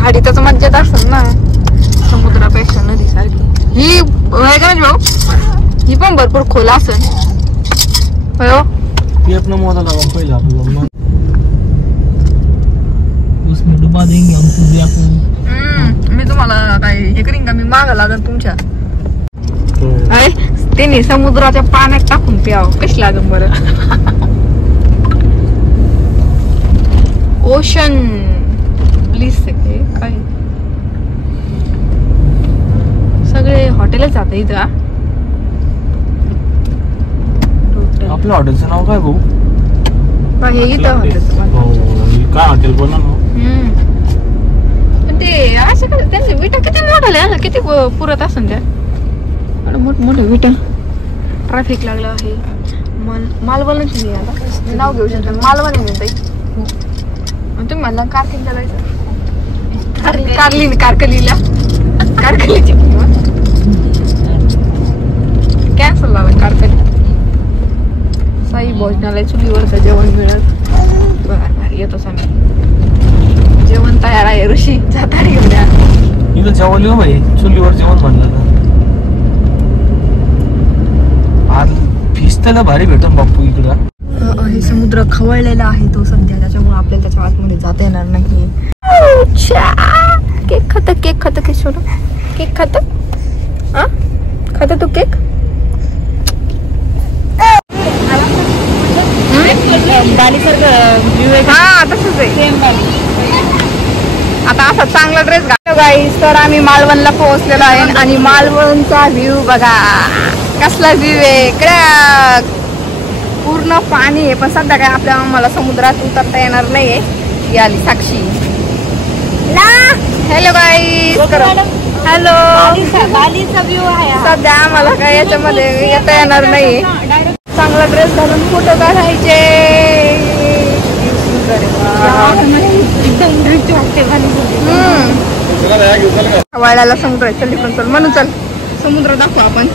खाडी त्याच मज्जाच असेल ना समुद्रापेक्षा नदी सारखी ही भाऊ ही पण भरपूर खोल असेल उसमें डुबा देंगे हम तुझे आपको। मी तुम्हाला काय हे करीन का मी माग लागल तुमच्या त्यांनी समुद्राच्या पाण्यात टाकून प्यावं कशी लागल बरं ओशन प्लीज काय सगळे हॉटेलच जात इथं आपल्या हॉटेलचं नाव काय भाऊ हे इथं हॉटेल काय हॉटेल बोला ना ते असं त्यांचे विटा किती मोठा किती पुरत असेल त्या मोठमोठे विटा ट्रॅफिक लागलं आहे मालवणच नाही आता नाव घेऊ शकतो मालवण आहे ताई तुम्ही म्हणला कारकिनला जायचं कारकलीला कारकलीची कॅन्सल झालं कारकली साई भोजनालय चुलीवरचं जेवण मिळत बरं येतोच आम्ही जेवण तयार आहे ऋषी जाता घेऊन या इथं जेवण येऊ भाई चुलीवर जेवण म्हणलं ना आज फिश त्याला भारी भेटून बापू इकडं हे समुद्र खवळलेला आहे तो सध्या त्याच्यामुळे आपल्याला त्याच्या आतमध्ये जाता येणार नाही केक खात केक सोडू केक खात तू केक हा तसंच आहे सेम आता असा चांगला ड्रेस घालतो गाईस तर आम्ही मालवणला पोहोचलेलो आहे आणि मालवणचा व्ह्यू बघा कसला व्ह्यू आहे इकडे पूर्ण पाणी आहे पण सध्या काय आपल्या आम्हाला समुद्रात उतरता येणार नाहीये आली साक्षी हॅलो गाईस हॅलो सध्या आम्हाला काय याच्यामध्ये येता येणार नाही चांगला ड्रेस घालून फोटो काढायचे वाळाला समुद्र आहे चल पण चल म्हणून चल समुद्र दाखव आपण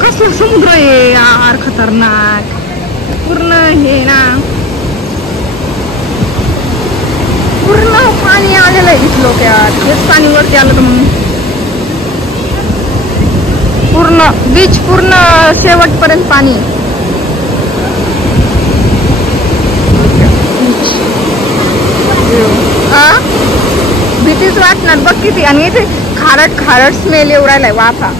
कसला समुद्र आहे यार खतरनाक पूर्ण हे ना पूर्ण पाणी आलेलं आहे इथं लोक यार हेच पाणी वरती आलं तर म्हणून पूर्ण बीच पूर्ण शेवटपर्यंत पाणी भीतीच वाटणार बघ किती आणि इथे खारट स्मेल येऊ राहिलाय वाफा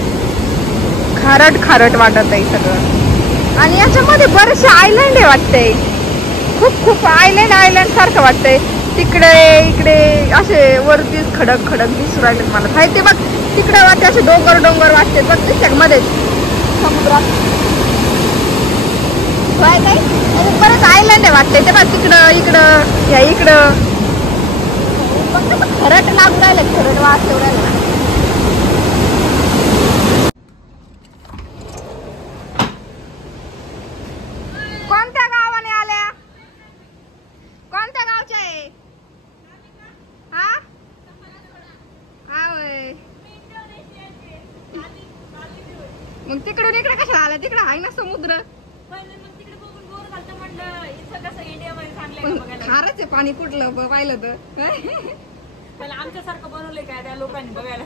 खारट वाटत आहे सगळं आणि याच्यामध्ये बरेचसे आयलंड आहे वाटतंय खूप आयलंड सारखं वाटतंय तिकडे इकडे असे वरतीच खडक दिसू राहिले मला माहिती ते बघ तिकडे वाटते असे डोंगर वाटते बघ दिसते मध्येच समुद्रात काय परत आयलंड आहे वाटतंय ते बघ इकडं खरट लागू राहिलं खरट वास येऊ राहिला कोणत्या गावाने आल्या कोणत्या गावच्या आहे मग तिकडून इकडे कशाला आला तिकडे आहे ना समुद्र खारच आहे पाणी कुठलं पाहिलं तर आमच्यासारखं बनवलंय काय त्या लोकांनी बघायला